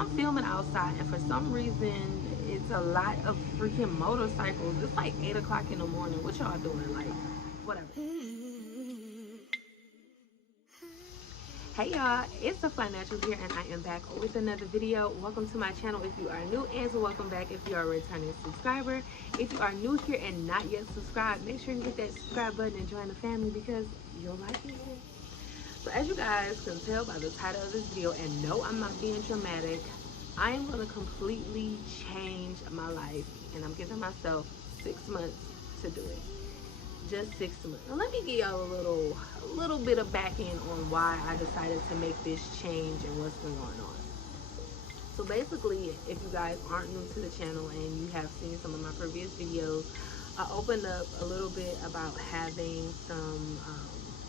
I'm filming outside, and for some reason it's a lot of freaking motorcycles. It's like 8 o'clock in the morning. What y'all doing? Like, whatever. Hey y'all, it's the Financial here, and I am back with another video. Welcome to my channel if you are new, and welcome back if you are a returning subscriber. If you are new here and not yet subscribed, make sure you hit that subscribe button and join the family because you'll like it. So as you guys can tell by the title of this video, and no, I'm not being dramatic, I am going to completely change my life, and I'm giving myself 6 months to do it. Just 6 months. Now let me give y'all a little bit of back end on why I decided to make this change and what's been going on. So basically, if you guys aren't new to the channel and you have seen some of my previous videos, I opened up a little bit about having some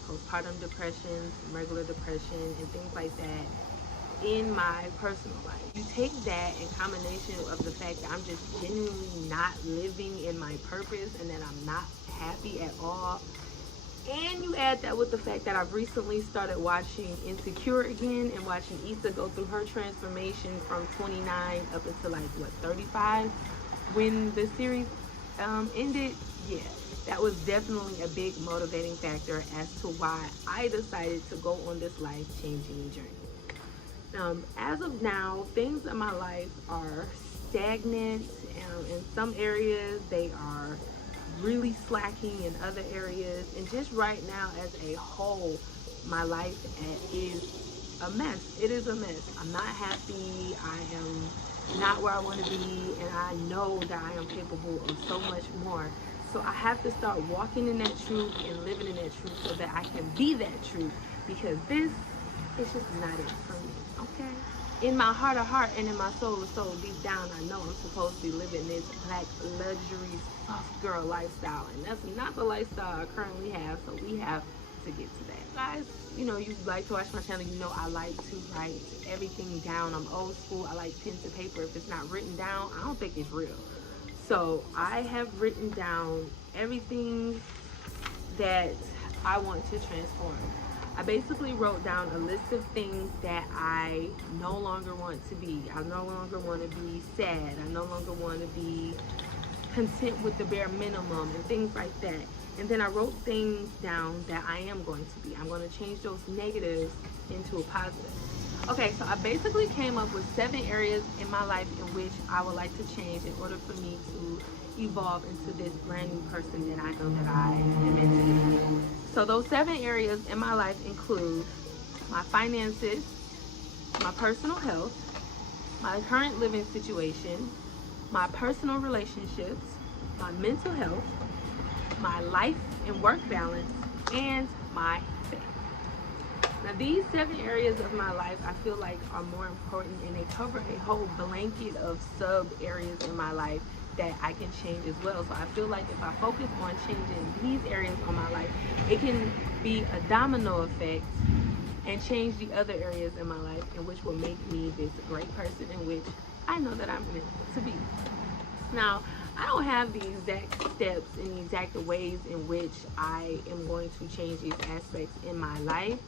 postpartum depression, some regular depression, and things like that in my personal life. You take that in combination of the fact that I'm just genuinely not living in my purpose and that I'm not happy at all, and you add that with the fact that I've recently started watching Insecure again and watching Issa go through her transformation from 29 up until like what, 35 when the series ended. Yeah, that was definitely a big motivating factor as to why I decided to go on this life-changing journey. As of now, things in my life are stagnant. In some areas they are really slacking, in other areas, and just right now as a whole, my life is a mess. It is a mess. I'm not happy. I am not where I want to be, and I know that I am capable of so much more. So I have to start walking in that truth and living in that truth so that I can be that truth, because this is just not it for me. Okay, in my heart of heart and in my soul of soul, deep down, I know I'm supposed to be living this black luxury soft girl lifestyle, and that's not the lifestyle I currently have. So we have to get to that, guys. You know, you like to watch my channel, you know I like to write everything down. I'm old school. I like pen to paper. If it's not written down, I don't think it's real. So I have written down everything that I want to transform. I basically wrote down a list of things that I no longer want to be. I no longer want to be sad. I no longer want to be content with the bare minimum and things like that. And then I wrote things down that I am going to be. I'm going to change those negatives into a positive. Okay, so I basically came up with 7 areas in my life in which I would like to change in order for me to evolve into this brand new person that I know that I am meant to be. So those 7 areas in my life include my finances, my personal health, my current living situation, my personal relationships, my mental health, my life and work balance, and my faith. Now these 7 areas of my life I feel like are more important, and they cover a whole blanket of sub areas in my life that I can change as well. So I feel like if I focus on changing these areas of my life, it can be a domino effect and change the other areas in my life, and which will make me this great person in which I know that I'm meant to be. Now, I don't have the exact steps and the exact ways in which I am going to change these aspects in my life.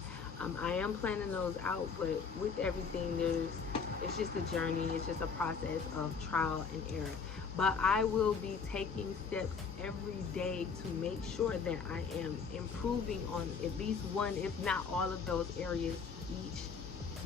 I am planning those out, but with everything, it's just a journey. It's just a process of trial and error. But I will be taking steps every day to make sure that I am improving on at least one, if not all of those areas each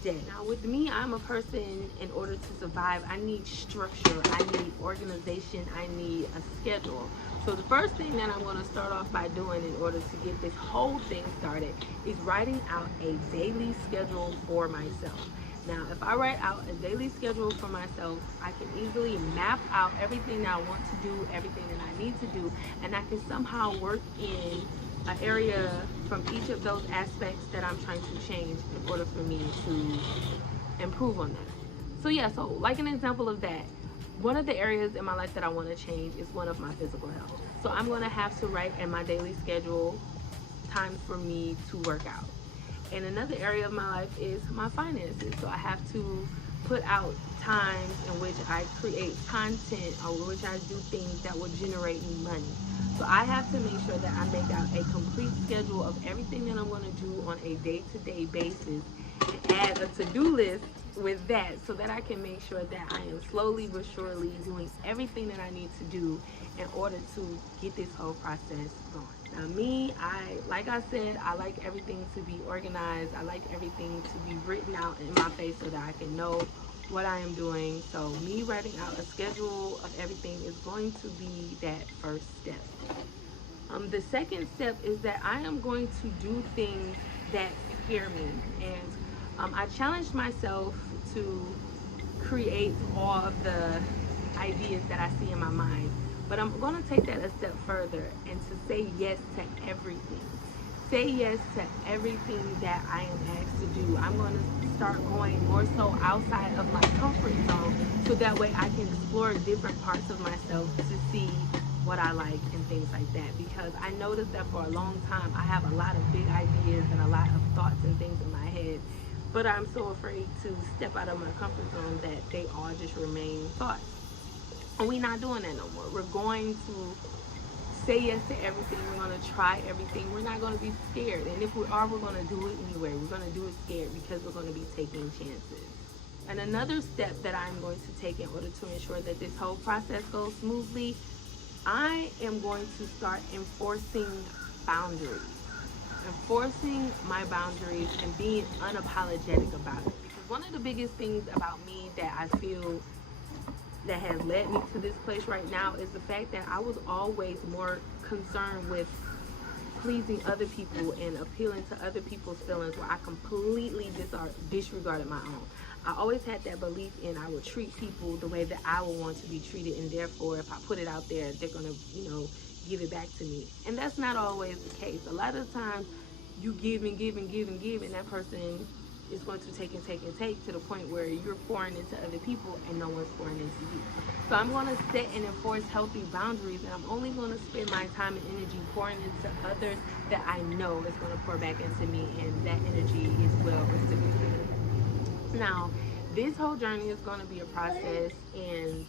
day. Now with me, I'm a person, in order to survive, I need structure, I need organization, I need a schedule. So the first thing that I'm going to start off by doing in order to get this whole thing started is writing out a daily schedule for myself. Now, if I write out a daily schedule for myself, I can easily map out everything that I want to do, everything that I need to do, and I can somehow work in an area from each of those aspects that I'm trying to change in order for me to improve on that. So yeah, so like an example of that, one of the areas in my life that I want to change is one of my physical health. So I'm going to have to write in my daily schedule times for me to work out. And another area of my life is my finances. So I have to put out times in which I create content or which I do things that will generate me money. So I have to make sure that I make out a complete schedule of everything that I'm going to do on a day-to-day basis and add a to-do list with that, so that I can make sure that I am slowly but surely doing everything that I need to do in order to get this whole process going. Now me, like I said, I like everything to be organized. I like everything to be written out in my face so that I can know what I am doing. So me writing out a schedule of everything is going to be that first step. The second step is that I am going to do things that scare me. And I challenged myself to create all of the ideas that I see in my mind. But I'm going to take that a step further and to say yes to everything. Say yes to everything that I am asked to do. I'm going to start going more so outside of my comfort zone, so that way I can explore different parts of myself to see what I like and things like that. Because I noticed that for a long time I have a lot of big ideas and a lot of thoughts and things in my head, but I'm so afraid to step out of my comfort zone that they all just remain thoughts. And we're not doing that no more. We're going to say yes to everything. We're going to try everything. We're not going to be scared. And if we are, we're going to do it anyway. We're going to do it scared because we're going to be taking chances. And another step that I'm going to take in order to ensure that this whole process goes smoothly, I am going to start enforcing boundaries. Enforcing my boundaries and being unapologetic about it. Because one of the biggest things about me that I feel that has led me to this place right now is the fact that I was always more concerned with pleasing other people and appealing to other people's feelings, where I completely disregarded my own. I always had that belief in I would treat people the way that I would want to be treated, and therefore if I put it out there, they're gonna, give it back to me. And that's not always the case. A lot of times you give and give and give and give, and that person is going to take and take and take to the point where you're pouring into other people and no one's pouring into you. So I'm going to set and enforce healthy boundaries, and I'm only going to spend my time and energy pouring into others that I know is going to pour back into me, and that energy is well reciprocated. Now, this whole journey is going to be a process, and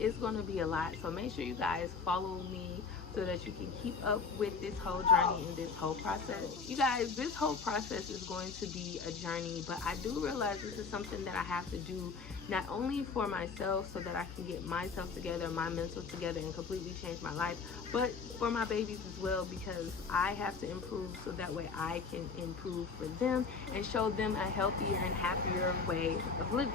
it's going to be a lot. So make sure you guys follow me so that you can keep up with this whole journey and this whole process. You guys, this whole process is going to be a journey, but I do realize this is something that I have to do not only for myself so that I can get myself together, my mental together, and completely change my life, but for my babies as well, because I have to improve so that way I can improve for them and show them a healthier and happier way of living.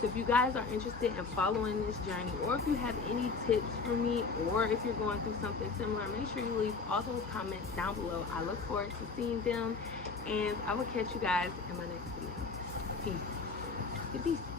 So if you guys are interested in following this journey, or if you have any tips for me, or if you're going through something similar, make sure you leave all those comments down below. I look forward to seeing them, and I will catch you guys in my next video. Peace. Good peace.